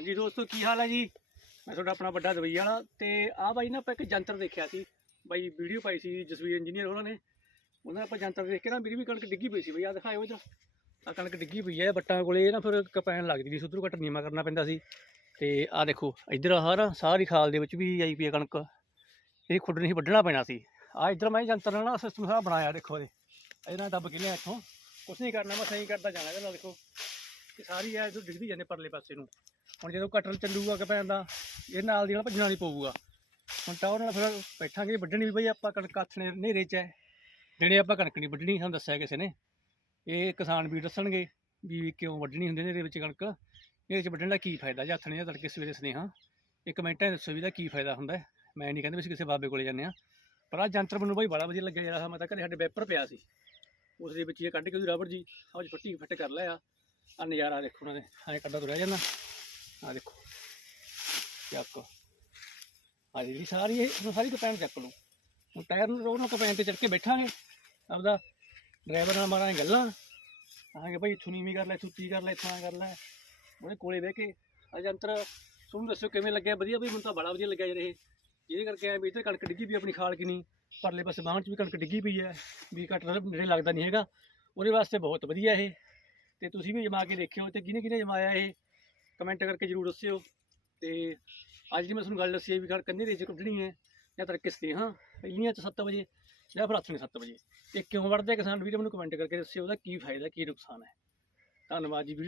ਹਾਂਜੀ ਦੋਸਤੋ, ਕੀ ਹਾਲ ਹੈ ਜੀ? ਮੈਂ ਤੁਹਾਡਾ ਆਪਣਾ ਵੱਡਾ ਦਵਈ ਵਾਲਾ ਤੇ ਆਹ ਬਾਈ ਨਾ ਆਪਾਂ ਇੱਕ ਜੰਤਰ ਦੇਖਿਆ ਸੀ। ਬਾਈ ਵੀਡੀਓ ਪਾਈ ਸੀ ਜਸਵੀਰ ਇੰਜੀਨੀਅਰ ਉਹਨਾਂ ਨੇ। ਉਹਨਾਂ ਆਪਾਂ ਜੰਤਰ ਦੇਖ ਕੇ ਨਾ ਮੇਰੀ ਵੀ ਕਣਕ ਡਿੱਗੀ ਪਈ ਸੀ। ਬਈ ਆ ਦਿਖਾਇਓ ਇਧਰ। ਆ ਕਣਕ ਡਿੱਗੀ ਪਈ ਹੈ, ਬੱਟਾਂ ਕੋਲੇ ਨਾ ਫਿਰ ਕਪੈਨ ਲੱਗਦੀ ਸੀ ਸੁਧਰੂ ਘੱਟ ਨੀਮਾ ਕਰਨਾ ਪੈਂਦਾ ਸੀ। ਤੇ ਆ ਦੇਖੋ, ਇਧਰ ਆਹ ਨਾ ਸਾਰੀ ਖਾਲ ਦੇ ਵਿੱਚ ਵੀ ਆਈ ਪਈ ਹੈ ਕਣਕ। ਇਹ ਖੁੱਡ ਨਹੀਂ ਵੱਢਣਾ ਪੈਣਾ ਸੀ। ਆ ਇਧਰ ਮੈਂ ਜੰਤਰ ਨਾਲ ਨਾ ਸਿਸਟਮ ਸਾਰਾ ਬਣਾਇਆ, ਦੇਖੋ ਇਹਦੇ। ਇਹਦੇ ਨਾਲ ਦੱਬ ਕੇ ਲਿਆ ਇੱਥੋਂ। ਕੁਛ ਨਹੀਂ ਕਰਨਾ ਮੈਂ ਸਹੀ ਕਰਦਾ ਜਾਣਾ ਇਹਦੇ ਨਾਲ, ਦੇਖੋ। ਇਹ ਸਾਰੀ ਐ ਇਧਰ ਡਿੱਗਦੀ ਜਾਂਦੇ ਪਰਲੇ ਪਾਸੇ ਨੂੰ। ਹੁਣ ਜਦੋਂ ਕਟਰ ਚੱਲੂਗਾ ਕਿ ਪੈਂਦਾ, ਇਹ ਨਾਲ ਦੀ ਨਾਲ ਭੱਜਣਾ ਨਹੀਂ ਪਊਗਾ। ਹੁਣ ਤਾਂ ਉਹਨਾਂ ਨਾਲ ਫਿਰ ਬੈਠਾਂਗੇ, ਵੱਢਣੀ ਵੀ ਬਈ ਆਪਾਂ ਕਣਕ ਆਥਣੇ ਹਨੇਰੇ 'ਚ ਹੈ ਜਿਹੜੇ ਆਪਾਂ ਕਣਕ ਨਹੀਂ ਵੱਢਣੀ, ਸਾਨੂੰ ਦੱਸਿਆ ਕਿਸੇ ਨੇ। ਇਹ ਕਿਸਾਨ ਵੀ ਦੱਸਣਗੇ ਵੀ ਕਿਉਂ ਵੱਢਣੀ ਹੁੰਦੀ ਨੇ ਇਹਦੇ ਵਿੱਚ ਕਣਕ। ਇਹਦੇ 'ਚ ਵੱਢਣ ਦਾ ਕੀ ਫਾਇਦਾ? ਜਾਂ ਆਥਣੇ ਜਾਂ ਤੜਕੇ ਸਵੇਰੇ ਸੁਨੇਹਾ। ਇਹ ਕਮੈਂਟਾਂ 'ਚ ਦੱਸੋ ਵੀ ਇਹਦਾ ਕੀ ਫਾਇਦਾ ਹੁੰਦਾ ਮੈਂ ਨਹੀਂ ਕਹਿੰਦਾ ਵੀ ਅਸੀਂ ਕਿਸੇ ਬਾਬੇ ਕੋਲੇ ਜਾਂਦੇ ਆ ਪਰ ਆ ਜੰਤਰ ਮੈਨੂੰ ਬਾਈ ਬੜਾ ਵਧੀਆ ਲੱਗਿਆ ਜਿਹੜਾ ਮੈਂ ਤਾਂ ਘਰੇ ਸਾਡੇ ਵੈਪਰ ਪਿਆ ਸੀ। ਉਸ ਦੇ ਵਿੱਚ ਇਹ ਕੱਢ ਕੇ ਉਹਦੀ ਰਬੜ ਜੀ, ਆਹ ਫੱਟੀ ਫਿੱਟ ਕਰ ਲਿਆ। ਆ ਨਜ਼ਾਰਾ ਦੇਖੋ ਉਹਨਾਂ ਦੇ। ਐਂ ਕੱਢਾ ਤੁਰਿਆ ਜਾਂਦਾ। ਆ ਦੇਖੋ। ਚੱਕ। ਆ ਜਿਹੜੀ ਸਾਰੀ ਇਹ ਸਾਰੀ ਕਪੈਨ ਚੱਕ ਲਓ। ਹੁਣ ਟਾਇਰ ਨੂੰ ਰੋਣ ਕਪੈਨ ਤੇ ਚੜ ਕੇ ਬੈਠਾਂਗੇ। ਆਪਦਾ ਡਰਾਈਵਰ ਨਾਲ ਮਾਰਾਂਗੇ ਗੱਲਾਂ। ਆਹਾਂਗੇ ਭਾਈ ਇੱਥੋਂ ਨੀਵੀਂ ਕਰ ਲੈ, ਇੱਥੋਂ ਕਰ ਲੈ, ਇੱਥੋਂ ਐਂ ਕਰ ਲੈ। ਉਹਦੇ ਕੋਲੇ ਬਹਿ ਕੇ ਆ ਜੰਤਰ ਤੁਹਾਨੂੰ ਦੱਸੋ ਕਿਵੇਂ ਲੱਗਿਆ। ਵਧੀਆ ਵੀ ਮੈਨੂੰ ਤਾਂ ਬੜਾ ਵਧੀਆ ਲੱਗਿਆ ਯਾਰ ਇਹ। ਇਹਦੇ ਕਰਕੇ ਐ ਵੀ ਇੱਧਰ ਕਣਕ ਡਿੱਗੀ ਵੀ ਆਪਣੀ ਖਾਲ ਨਹੀਂ ਪਰਲੇ ਪਾਸੇ ਬਾਹਰ ਚ ਵੀ ਕਣਕ ਡਿੱਗੀ ਪਈ ਹੈ ਵੀ ਕੱਟ ਨੇੜੇ ਲੱਗਦਾ ਨਹੀਂ ਹੈਗਾ। ਉਹਦੇ ਵਾਸਤੇ ਬਹੁਤ ਵਧੀਆ ਇਹ। ਤੇ ਤੁਸੀਂ ਵੀ ਜਮਾ ਕੇ ਦੇਖਿਓ ਤੇ ਕਿਹਨੇ ਕਿਹਨੇ ਜਮਾਇਆ ਇਹ? ਕਮੈਂਟ ਕਰਕੇ ਜਰੂਰ ਦੱਸਿਓ। ਤੇ ਅੱਜ ਦੀ ਮੈਂ ਤੁਹਾਨੂੰ ਗੱਲ ਦੱਸੀ ਹੈ ਵੀ ਖੜ ਕੰਨੇ ਰੇਚ ਕੱਢਣੀ ਹੈ, ਜਾਂ ਤੜਕੇ ਸਤੇ ਹਾਂ, ਪਹਿਲੀਆਂ ਚ 7 ਵਜੇ, ਜਾਂ ਫਿਰ ਹੱਥ ਨੇ 7 ਵਜੇ। ਇਹ ਕਿਉਂ ਵੜਦੇ ਕਿਸਾਨ ਵੀਰ? ਮੈਨੂੰ ਕਮੈਂਟ ਕਰਕੇ ਦੱਸਿਓ, ਉਹਦਾ ਕੀ ਫਾਇਦਾ, ਕੀ ਨੁਕਸਾਨ ਹੈ? ਧੰਨਵਾਦ ਜੀ ਵੀਡੀਓ